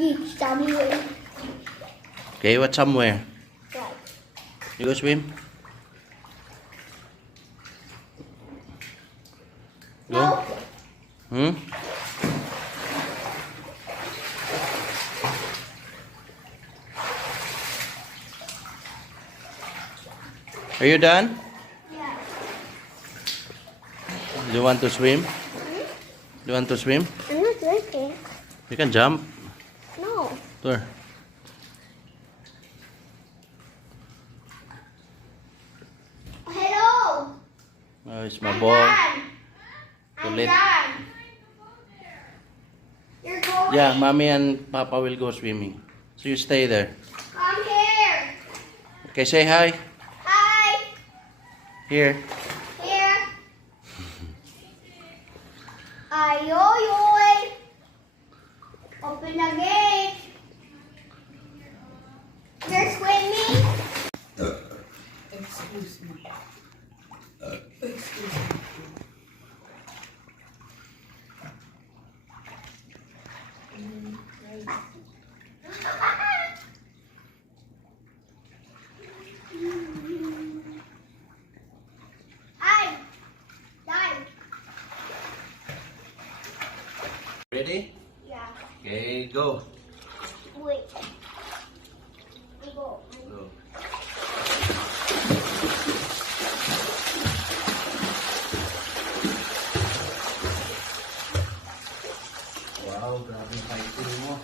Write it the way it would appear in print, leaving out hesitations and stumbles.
Somewhere. Okay, what somewhere? Right. You go swim? Go? No. Hmm? Are you done? Yeah. Do you want to swim? Hmm? Do you want to swim? I'm not drinking. You can jump. No. There. Hello. Oh, it's my I'm ball. done. Too I'm late. done. You're going. Yeah, mommy and papa will go swimming. So you stay there. Come here. Okay, say hi. Hi. Here. Here. Ayoyoy. Open the gate. You're swimming? Excuse me. Excuse me. Hi. Die. Ready? Yeah. Okay, go. Wait. Go. Go. Wow, grabe yung fighting mo.